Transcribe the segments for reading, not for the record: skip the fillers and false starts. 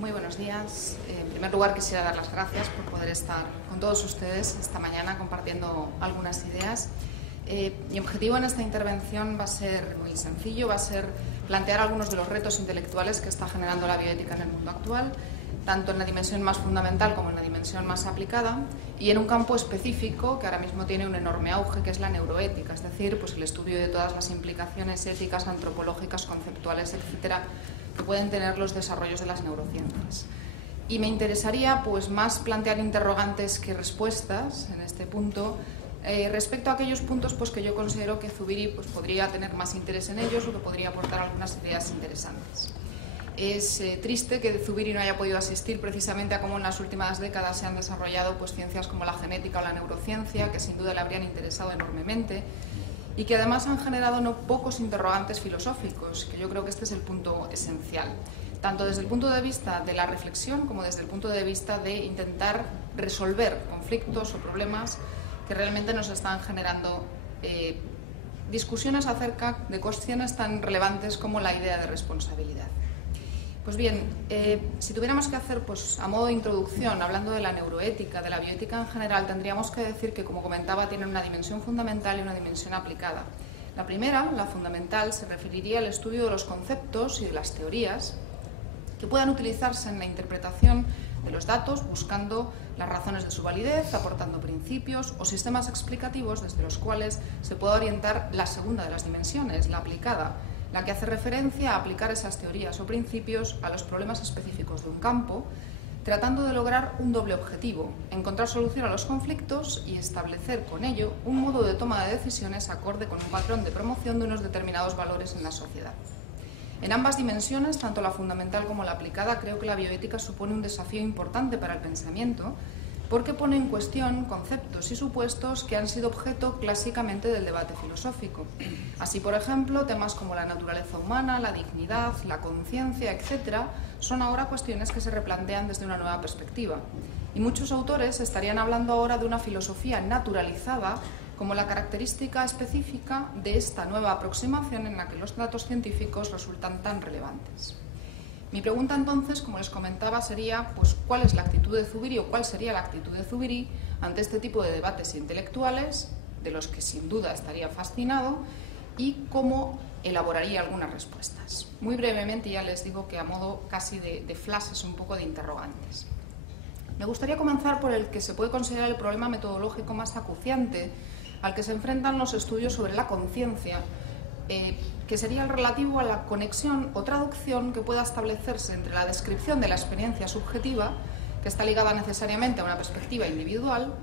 Muy buenos días. En primer lugar, quisiera dar las gracias por poder estar con todos ustedes esta mañana compartiendo algunas ideas. Mi objetivo en esta intervención va a ser muy sencillo, va a ser plantear algunos de los retos intelectuales que está generando la bioética en el mundo actual, tanto en la dimensión más fundamental como en la dimensión más aplicada, y en un campo específico que ahora mismo tiene un enorme auge, que es la neuroética, es decir, pues el estudio de todas las implicaciones éticas, antropológicas, conceptuales, etcétera, que pueden tener los desarrollos de las neurociencias. Y me interesaría pues más plantear interrogantes que respuestas en este punto respecto a aquellos puntos pues, que yo considero que Zubiri pues, podría tener más interés en ellos o que podría aportar algunas ideas interesantes. Es triste que Zubiri no haya podido asistir precisamente a cómo en las últimas décadas se han desarrollado pues, ciencias como la genética o la neurociencia, que sin duda le habrían interesado enormemente, y que además han generado no pocos interrogantes filosóficos, que yo creo que este es el punto esencial, tanto desde el punto de vista de la reflexión como desde el punto de vista de intentar resolver conflictos o problemas que realmente nos están generando discusiones acerca de cuestiones tan relevantes como la idea de responsabilidad. Pues bien, si tuviéramos que hacer, pues, a modo de introducción, hablando de la neuroética, de la bioética en general, tendríamos que decir que, como comentaba, tienen una dimensión fundamental y una dimensión aplicada. La primera, la fundamental, se referiría al estudio de los conceptos y de las teorías que puedan utilizarse en la interpretación de los datos, buscando las razones de su validez, aportando principios o sistemas explicativos desde los cuales se pueda orientar la segunda de las dimensiones, la aplicada, la que hace referencia a aplicar esas teorías o principios a los problemas específicos de un campo, tratando de lograr un doble objetivo: encontrar solución a los conflictos y establecer con ello un modo de toma de decisiones acorde con un patrón de promoción de unos determinados valores en la sociedad. En ambas dimensiones, tanto la fundamental como la aplicada, creo que la bioética supone un desafío importante para el pensamiento, porque pone en cuestión conceptos y supuestos que han sido objeto clásicamente del debate filosófico. Así, por ejemplo, temas como la naturaleza humana, la dignidad, la conciencia, etc., son ahora cuestiones que se replantean desde una nueva perspectiva. Y muchos autores estarían hablando ahora de una filosofía naturalizada como la característica específica de esta nueva aproximación en la que los datos científicos resultan tan relevantes. Mi pregunta entonces, como les comentaba, sería pues, ¿cuál es la actitud de Zubiri o cuál sería la actitud de Zubiri ante este tipo de debates intelectuales, de los que sin duda estaría fascinado, y cómo elaboraría algunas respuestas? Muy brevemente ya les digo que a modo casi de flashes, un poco de interrogantes. Me gustaría comenzar por el que se puede considerar el problema metodológico más acuciante al que se enfrentan los estudios sobre la conciencia, que sería el relativo a la conexión o traducción que pueda establecerse entre la descripción de la experiencia subjetiva, que está ligada necesariamente a una perspectiva individual,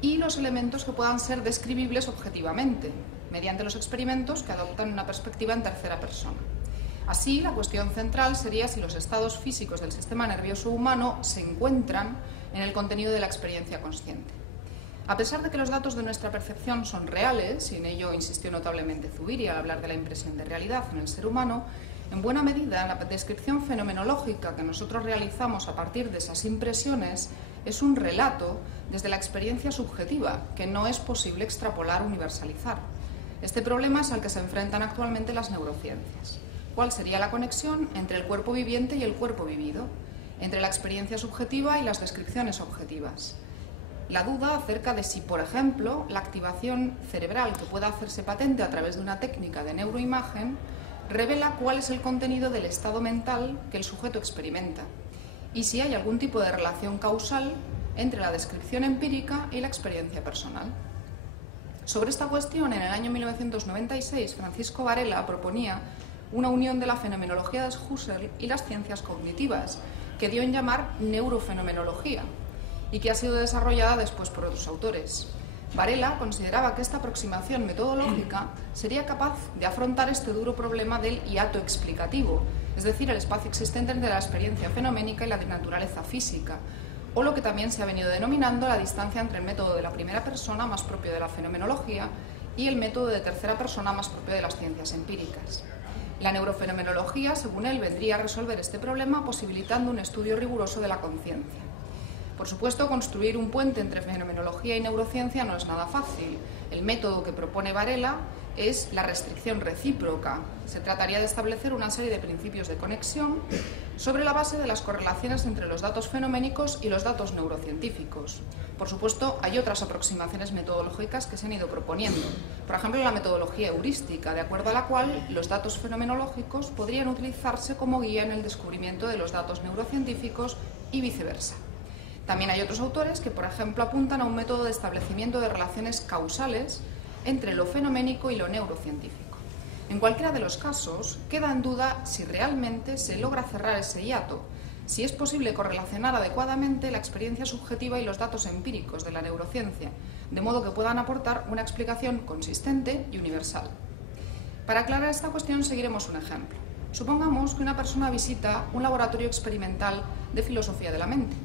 y los elementos que puedan ser describibles objetivamente, mediante los experimentos que adoptan una perspectiva en tercera persona. Así, la cuestión central sería si los estados físicos del sistema nervioso humano se encuentran en el contenido de la experiencia consciente. A pesar de que los datos de nuestra percepción son reales, y en ello insistió notablemente Zubiri al hablar de la impresión de realidad en el ser humano, en buena medida la descripción fenomenológica que nosotros realizamos a partir de esas impresiones es un relato desde la experiencia subjetiva que no es posible extrapolar o universalizar. Este problema es al que se enfrentan actualmente las neurociencias. ¿Cuál sería la conexión entre el cuerpo viviente y el cuerpo vivido? Entre la experiencia subjetiva y las descripciones objetivas. La duda acerca de si, por ejemplo, la activación cerebral que pueda hacerse patente a través de una técnica de neuroimagen revela cuál es el contenido del estado mental que el sujeto experimenta y si hay algún tipo de relación causal entre la descripción empírica y la experiencia personal. Sobre esta cuestión, en el año 1996, Francisco Varela proponía una unión de la fenomenología de Husserl y las ciencias cognitivas, que dio en llamar neurofenomenología, y que ha sido desarrollada después por otros autores. Varela consideraba que esta aproximación metodológica sería capaz de afrontar este duro problema del hiato explicativo, es decir, el espacio existente entre la experiencia fenoménica y la de naturaleza física, o lo que también se ha venido denominando la distancia entre el método de la primera persona, más propio de la fenomenología, y el método de tercera persona, más propio de las ciencias empíricas. La neurofenomenología, según él, vendría a resolver este problema posibilitando un estudio riguroso de la conciencia. Por supuesto, construir un puente entre fenomenología y neurociencia no es nada fácil, El método que propone Varela es la restricción recíproca. Se trataría de establecer una serie de principios de conexión sobre la base de las correlaciones entre los datos fenoménicos y los datos neurocientíficos. Por supuesto, hay otras aproximaciones metodológicas que se han ido proponiendo. Por ejemplo, la metodología heurística, de acuerdo a la cual los datos fenomenológicos podrían utilizarse como guía en el descubrimiento de los datos neurocientíficos y viceversa. También hay otros autores que, por ejemplo, apuntan a un método de establecimiento de relaciones causales entre lo fenoménico y lo neurocientífico. En cualquiera de los casos, queda en duda si realmente se logra cerrar ese hiato, si es posible correlacionar adecuadamente la experiencia subjetiva y los datos empíricos de la neurociencia, de modo que puedan aportar una explicación consistente y universal. Para aclarar esta cuestión seguiremos un ejemplo. Supongamos que una persona visita un laboratorio experimental de filosofía de la mente.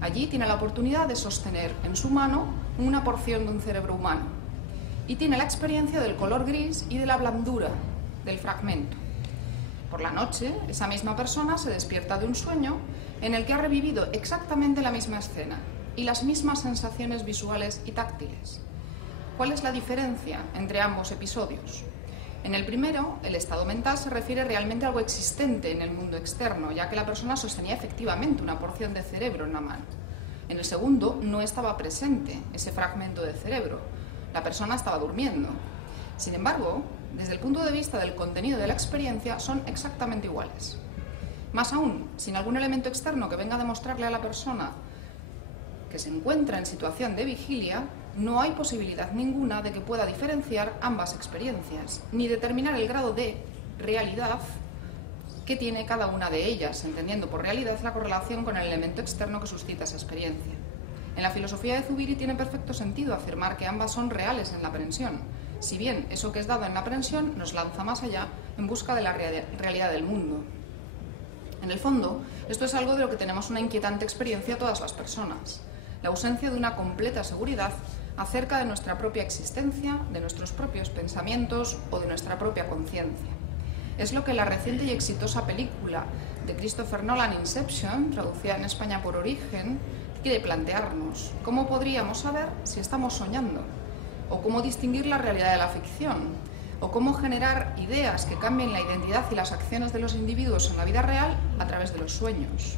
Allí tiene la oportunidad de sostener en su mano una porción de un cerebro humano y tiene la experiencia del color gris y de la blandura del fragmento. Por la noche, esa misma persona se despierta de un sueño en el que ha revivido exactamente la misma escena y las mismas sensaciones visuales y táctiles. ¿Cuál es la diferencia entre ambos episodios? En el primero, el estado mental se refiere realmente a algo existente en el mundo externo, ya que la persona sostenía efectivamente una porción de cerebro en la mano. En el segundo, no estaba presente ese fragmento de cerebro. La persona estaba durmiendo. Sin embargo, desde el punto de vista del contenido de la experiencia, son exactamente iguales. Más aún, sin algún elemento externo que venga a demostrarle a la persona que se encuentra en situación de vigilia, no hay posibilidad ninguna de que pueda diferenciar ambas experiencias, ni determinar el grado de realidad que tiene cada una de ellas, entendiendo por realidad la correlación con el elemento externo que suscita esa experiencia. En la filosofía de Zubiri tiene perfecto sentido afirmar que ambas son reales en la aprehensión, si bien eso que es dado en la aprehensión nos lanza más allá en busca de la realidad del mundo. En el fondo, esto es algo de lo que tenemos una inquietante experiencia todas las personas, la ausencia de una completa seguridad acerca de nuestra propia existencia, de nuestros propios pensamientos o de nuestra propia conciencia. Es lo que la reciente y exitosa película de Christopher Nolan, Inception, traducida en España por Origen, quiere plantearnos. ¿Cómo podríamos saber si estamos soñando? ¿O cómo distinguir la realidad de la ficción? ¿O cómo generar ideas que cambien la identidad y las acciones de los individuos en la vida real a través de los sueños?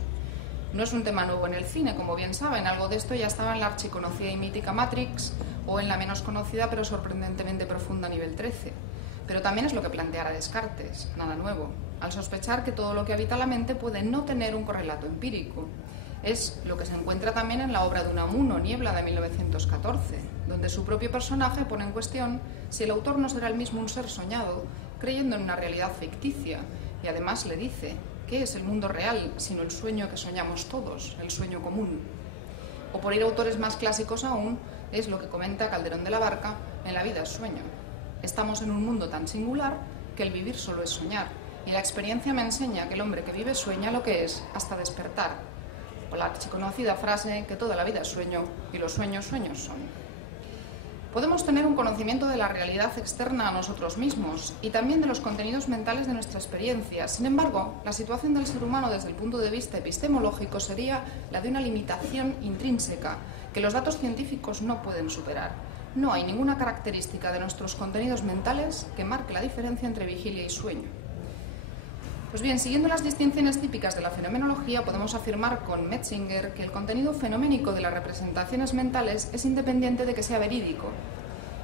No es un tema nuevo en el cine, como bien saben. Algo de esto ya estaba en la archiconocida y mítica Matrix o en la menos conocida pero sorprendentemente profunda Nivel 13. Pero también es lo que planteara Descartes, nada nuevo, al sospechar que todo lo que habita la mente puede no tener un correlato empírico. Es lo que se encuentra también en la obra de Unamuno, Niebla, de 1914, donde su propio personaje pone en cuestión si el autor no será el mismo un ser soñado, creyendo en una realidad ficticia, y además le dice: ¿qué es el mundo real sino el sueño que soñamos todos, el sueño común? O por ir a autores más clásicos aún, es lo que comenta Calderón de la Barca en La vida es sueño. Estamos en un mundo tan singular que el vivir solo es soñar, y la experiencia me enseña que el hombre que vive sueña lo que es hasta despertar. O la archiconocida frase que toda la vida es sueño y los sueños, sueños son. Podemos tener un conocimiento de la realidad externa a nosotros mismos y también de los contenidos mentales de nuestra experiencia. Sin embargo, la situación del ser humano desde el punto de vista epistemológico sería la de una limitación intrínseca que los datos científicos no pueden superar. No hay ninguna característica de nuestros contenidos mentales que marque la diferencia entre vigilia y sueño. Pues bien, siguiendo las distinciones típicas de la fenomenología, podemos afirmar con Metzinger que el contenido fenoménico de las representaciones mentales es independiente de que sea verídico.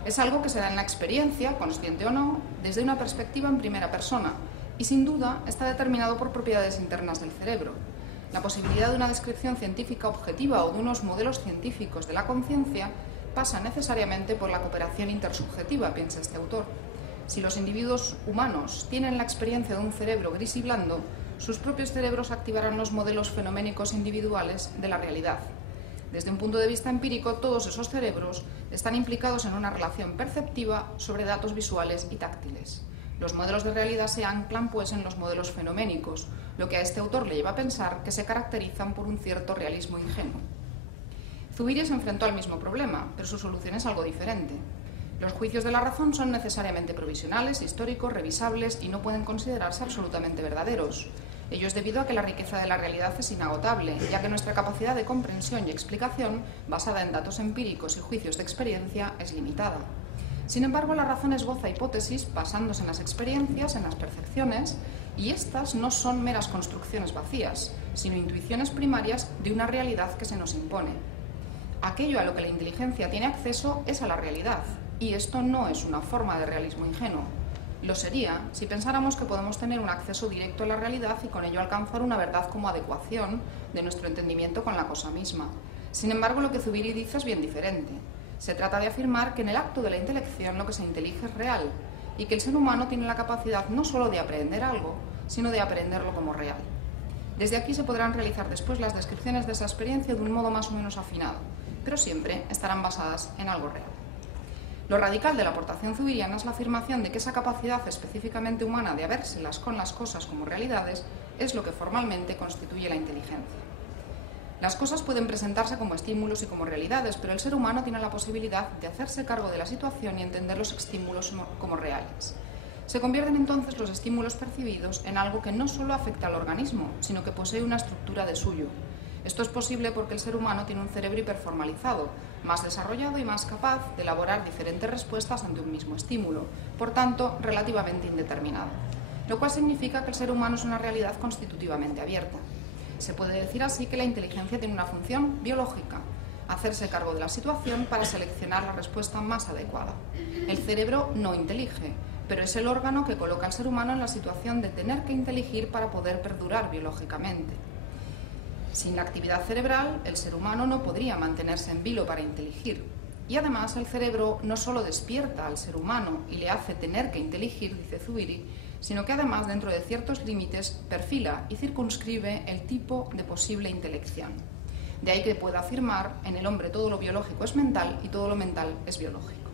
Es algo que se da en la experiencia, consciente o no, desde una perspectiva en primera persona, y sin duda está determinado por propiedades internas del cerebro. La posibilidad de una descripción científica objetiva o de unos modelos científicos de la conciencia pasa necesariamente por la cooperación intersubjetiva, piensa este autor. Si los individuos humanos tienen la experiencia de un cerebro gris y blando, sus propios cerebros activarán los modelos fenoménicos individuales de la realidad. Desde un punto de vista empírico, todos esos cerebros están implicados en una relación perceptiva sobre datos visuales y táctiles. Los modelos de realidad se anclan, pues, en los modelos fenoménicos, lo que a este autor le lleva a pensar que se caracterizan por un cierto realismo ingenuo. Zubiri se enfrentó al mismo problema, pero su solución es algo diferente. Los juicios de la razón son necesariamente provisionales, históricos, revisables y no pueden considerarse absolutamente verdaderos. Ello es debido a que la riqueza de la realidad es inagotable, ya que nuestra capacidad de comprensión y explicación, basada en datos empíricos y juicios de experiencia, es limitada. Sin embargo, la razón esboza hipótesis basándose en las experiencias, en las percepciones, y estas no son meras construcciones vacías, sino intuiciones primarias de una realidad que se nos impone. Aquello a lo que la inteligencia tiene acceso es a la realidad, y esto no es una forma de realismo ingenuo. Lo sería si pensáramos que podemos tener un acceso directo a la realidad y con ello alcanzar una verdad como adecuación de nuestro entendimiento con la cosa misma. Sin embargo, lo que Zubiri dice es bien diferente. Se trata de afirmar que en el acto de la intelección lo que se intelige es real y que el ser humano tiene la capacidad no solo de aprender algo, sino de aprenderlo como real. Desde aquí se podrán realizar después las descripciones de esa experiencia de un modo más o menos afinado, pero siempre estarán basadas en algo real. Lo radical de la aportación zubiriana es la afirmación de que esa capacidad específicamente humana de habérselas con las cosas como realidades es lo que formalmente constituye la inteligencia. Las cosas pueden presentarse como estímulos y como realidades, pero el ser humano tiene la posibilidad de hacerse cargo de la situación y entender los estímulos como reales. Se convierten entonces los estímulos percibidos en algo que no solo afecta al organismo, sino que posee una estructura de suyo. Esto es posible porque el ser humano tiene un cerebro hiperformalizado, más desarrollado y más capaz de elaborar diferentes respuestas ante un mismo estímulo, por tanto, relativamente indeterminado. Lo cual significa que el ser humano es una realidad constitutivamente abierta. Se puede decir así que la inteligencia tiene una función biológica, hacerse cargo de la situación para seleccionar la respuesta más adecuada. El cerebro no intelige, pero es el órgano que coloca al ser humano en la situación de tener que inteligir para poder perdurar biológicamente. Sin la actividad cerebral, el ser humano no podría mantenerse en vilo para inteligir. Y además el cerebro no solo despierta al ser humano y le hace tener que inteligir, dice Zubiri, sino que además, dentro de ciertos límites, perfila y circunscribe el tipo de posible intelección. De ahí que pueda afirmar, en el hombre todo lo biológico es mental y todo lo mental es biológico.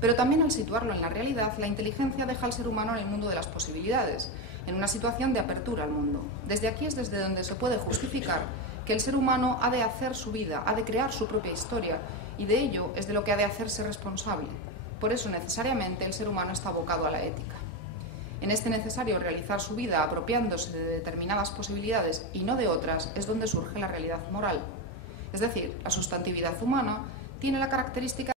Pero también al situarlo en la realidad, la inteligencia deja al ser humano en el mundo de las posibilidades, en una situación de apertura al mundo. Desde aquí es desde donde se puede justificar que el ser humano ha de hacer su vida, ha de crear su propia historia, y de ello es de lo que ha de hacerse responsable. Por eso necesariamente el ser humano está abocado a la ética. En este necesario realizar su vida apropiándose de determinadas posibilidades y no de otras es donde surge la realidad moral. Es decir, la sustantividad humana tiene la característica